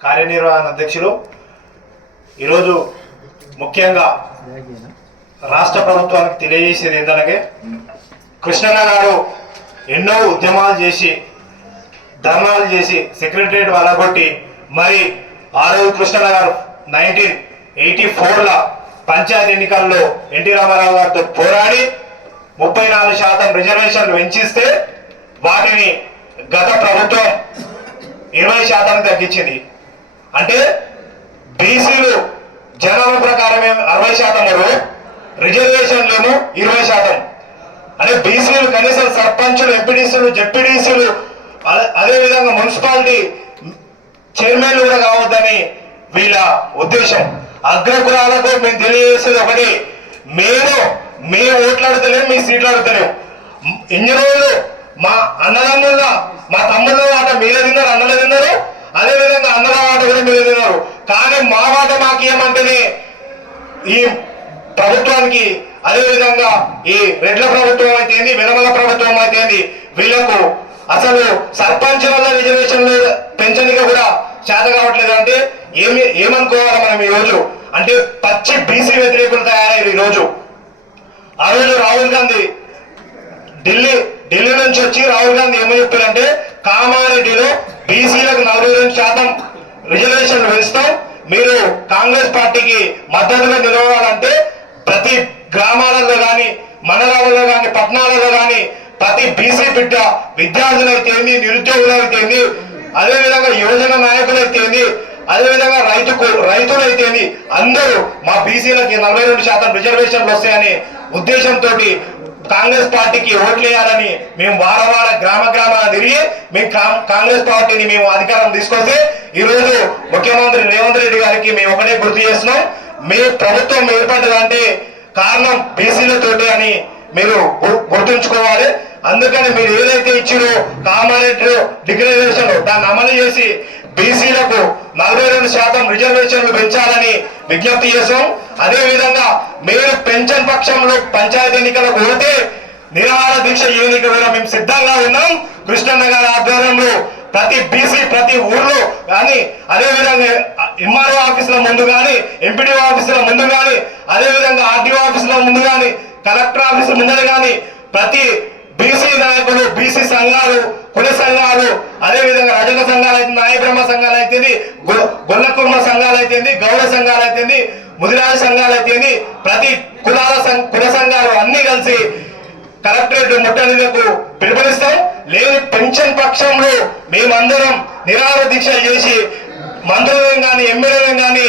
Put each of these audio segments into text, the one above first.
కార్యనిర్వహణ అధ్యక్షులు. ఈరోజు ముఖ్యంగా రాష్ట్ర ప్రభుత్వానికి తెలియజేసేది ఏంటనగా కృష్ణన్న గారు ఎన్నో ఉద్యమాలు చేసి ధర్నాలు చేసి సెక్రటరియట్ వలగొట్టి మరి ఆ రోజు కృష్ణన్న గారు నైన్టీన్ ఎయిటీ ఫోర్లో పంచాయతీ ఎన్నికల్లో ఎన్టీ రామారావు గారితో పోరాడి ముప్పై నాలుగు శాతం రిజర్వేషన్లు పెంచిస్తే వాటిని గత ప్రభుత్వం ఇరవై శాతానికి తగ్గించింది. అంటే బీసీలు జనాభా ప్రకారం అరవై శాతం ఉన్నారు రిజర్వేషన్లేమో ఇరవై శాతం. అంటే బీసీలు కనీసం సర్పంచులు ఎంపీడీసీలు జెడ్పీడీసీలు అదే విధంగా మున్సిపాలిటీ చైర్మన్లు కూడా కావద్దని వీళ్ళ ఉద్దేశం. అగ్రకులాలకు మేము తెలియజేసేది ఒకటి మేము మేము ఓట్లాడతలేము మీ సీట్లు అడుగుతలేము ఇన్ని రోజులు మా అన్నదమ్ముల మా తమ్ముళ్ళ ఆట మీరే తిన్నారు అన్నలు తిన్నారు అదే విధంగా అన్నల గురించి కూడా కానీ మా మాట మాకు ఏమంటేనే ఈ ప్రభుత్వానికి అదే విధంగా ఈ రెడ్ల ప్రభుత్వం అయితేంది వెనమల ప్రభుత్వం అయితేంది వీళ్ళకు అసలు సర్పంచ్ వల్ల రిజర్వేషన్ పెంచడానికి కూడా చేత కావట్లేదు. అంటే ఏమి ఏమనుకోవాలి మనం ఈ రోజు? అంటే పచ్చి బీసీ వ్యతిరేకులు తయారయ్యారు ఈ రోజు. ఆ రోజు రాహుల్ గాంధీ ఢిల్లీ ఢిల్లీ నుంచి వచ్చి రాహుల్ గాంధీ ఏమని చెప్పారంటే కామారెడ్డిలో బీసీలకు నలభై రెండు శాతం రిజర్వేషన్లు పెంచుతాం మీరు కాంగ్రెస్ పార్టీకి మద్దతుగా నిలవాలంటే ప్రతి గ్రామాలలో కానీ మండలాలలో కానీ పట్టణాలలో కానీ ప్రతి బీసీ బిడ్డ విద్యార్థులైతేంది నిరుద్యోగులైతేంది అదే విధంగా యువజన నాయకులైతేంది అదే విధంగా రైతు రైతులైతేంది అందరూ మా బీసీలకి నలభై రెండు శాతం రిజర్వేషన్లు వస్తాయని ఉద్దేశంతో కాంగ్రెస్ పార్టీకి ఓట్లు వేయాలని మేము వార వార గ్రామ గ్రామాల తిరిగి మేము కాం- కాంగ్రెస్ పార్టీని మేము అధికారం తీసుకొస్తే ఈ రోజు ముఖ్యమంత్రి రేవంత్ రెడ్డి గారికి మేము ఒకటే గుర్తు చేస్తున్నాం. మీ ప్రభుత్వం ఏర్పడ్డదంటే కారణం బీసీలతోటి అని మీరు గుర్తుంచుకోవాలి. అందుకని మీరు ఏదైతే ఇచ్చిరో కామారెడ్డి డిక్లరేషన్ దాన్ని అమలు చేసి బీసీలకు నలభై రెండు శాతం రిజర్వేషన్లు పెంచాలని విజ్ఞప్తి చేసాం అదే విధంగా మీరు పెన్షన్ పక్షంలో పంచాయతీ ఎన్నికలకు పోతే నిరాహార దీక్ష ఏనిక కూడా మేము సిద్ధంగా ఉన్నాం. కృష్ణన్న గారి ఆధ్వర్యంలో ప్రతి బీసీ ప్రతి ఊర్లో కానీ అదేవిధంగా ఎంఆర్ఓ ఆఫీసుల ముందు కానీ ఎంపీడీ ఆఫీసుల ముందు కానీ అదే విధంగా ఆర్డీఓ ఆఫీసుల ముందు కానీ కలెక్టర్ ఆఫీసు ముందర కానీ ప్రతి బీసీ నాయకులు బీసీ సంఘాలు కుల సంఘాలు అదే విధంగా రజక సంఘాలు అయితే నాయబ్రహ్మ సంఘాలు అయితేంది గొ- గొల్ల కుర్మ సంఘాలు అయితేంది గౌడ సంఘాలు అయితేంది ముదిరాజ సంఘాలు అయితేంది ప్రతి కులాల కుల సంఘాలు అన్ని కలిసి కలెక్టరేట్ ముట్టడిలకు పిలుపునిస్తాం. లేదు పెన్షన్ పక్షంలో మేమందరం నిరాహార దీక్ష చేసి మంత్రులను కానీ ఎమ్మెల్యేలను కానీ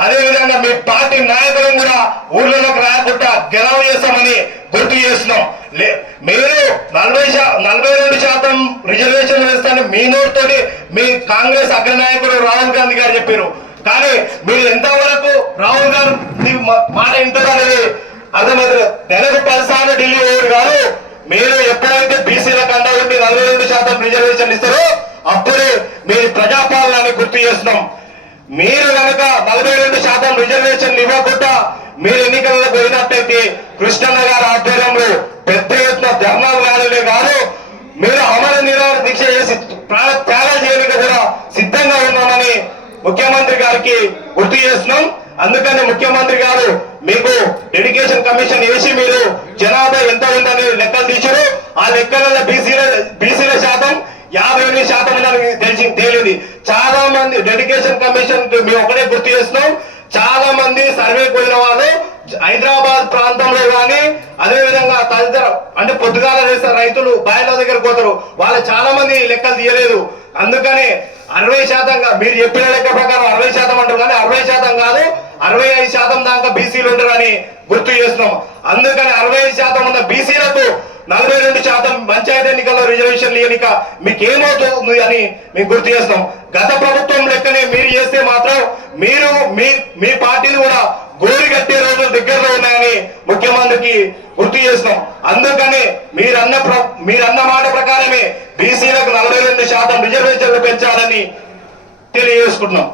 అదే విధంగా మీ పార్టీ నాయకులను కూడా ఊర్లలోకి రాకుండా గెలవ చేస్తామని గుర్తు చేస్తున్నాం. లే- మీరు నలభై నలభై రెండు శాతం రిజర్వేషన్ వేస్తానని మీ నోటితోటి మీ కాంగ్రెస్ అగ్రనాయకుడు రాహుల్ గాంధీ గారు చెప్పారు. కానీ మీరు ఎంతవరకు రాహుల్ గాంధీ మా- మాట వింటారు అనేది అర్థమవుతుంది నెలకు పదిసార్లు ఢిల్లీ ఓడు కాదు మీరు ఎప్పుడైతే బీసీల అండ ఉండి నలభై రెండు శాతం రిజర్వేషన్ ఇస్తారో అప్పుడే మీరు ప్రజాపాలనని గుర్తు చేస్తున్నాం. మీరు కనుక నలభై రెండు శాతం రిజర్వేషన్ ఇవ్వకుండా మీరు ఎన్నికల్లో పోయినట్టయితే కృష్ణన్న గారి ఆధ్వర్యంలో పెద్ద ఎత్తున ధర్నాలు ర్యాలీలే కాదు మీరు అమర నిరాహార దీక్ష చేసి ప్రాణ త్యాగాలు చేయడానికి కూడా సిద్ధంగా ఉన్నామని ముఖ్యమంత్రి గారికి గుర్తు చేస్తున్నాం. అందుకని ముఖ్యమంత్రి గారు మీకు డెడికేషన్ కమిషన్ వేసి మీరు జనాభా ఎంత ఉందని లెక్కలు తీశారు ఆ లెక్కలలో బీసీల బీసీల శాతం యాభై ఎనిమిది శాతం ఉందని తెలిసి తేలింది చాలా మంది డెడికేషన్ కమిషన్ మేము ఒకటే గుర్తు చేస్తున్నాం. చాలా మంది సర్వే పోయిన వాళ్ళు హైదరాబాద్ ప్రాంతంలో కానీ అదే విధంగా తదితర అంటే పొద్దుగాల చేస్తారు రైతులు బాయిల దగ్గర పోతారు. వాళ్ళు చాలా మంది లెక్కలు తీయలేదు. అందుకని అరవై శాతంగా మీరు చెప్పిన లెక్క ప్రకారం అరవై శాతం అంటారు కానీ అరవై శాతం కాదు అరవై ఐదు శాతం దాకా బీసీలు ఉంటారని గుర్తు చేస్తున్నాం. అందుకని అరవై ఐదు శాతం ఉన్న బీసీలకు నలభై రెండు శాతం పంచాయతీ ఎన్నికల్లో రిజర్వేషన్ ఎన్నిక మీకు ఏమవుతుంది అని మేము గుర్తు చేస్తాం గత ప్రభుత్వం లెక్కనే మీరు చేస్తే మాత్రం మీరు మీ మీ పార్టీని కూడా గోరి కట్టే రోజులు దగ్గరలో ఉన్నాయని ముఖ్యమంత్రికి గుర్తు చేసినాం అందుకని మీరన్న ప్ర- మీరన్న మాట ప్రకారమే బీసీలకు నలభై రెండు శాతం రిజర్వేషన్లు పెంచాలని తెలియజేసుకుంటున్నాం.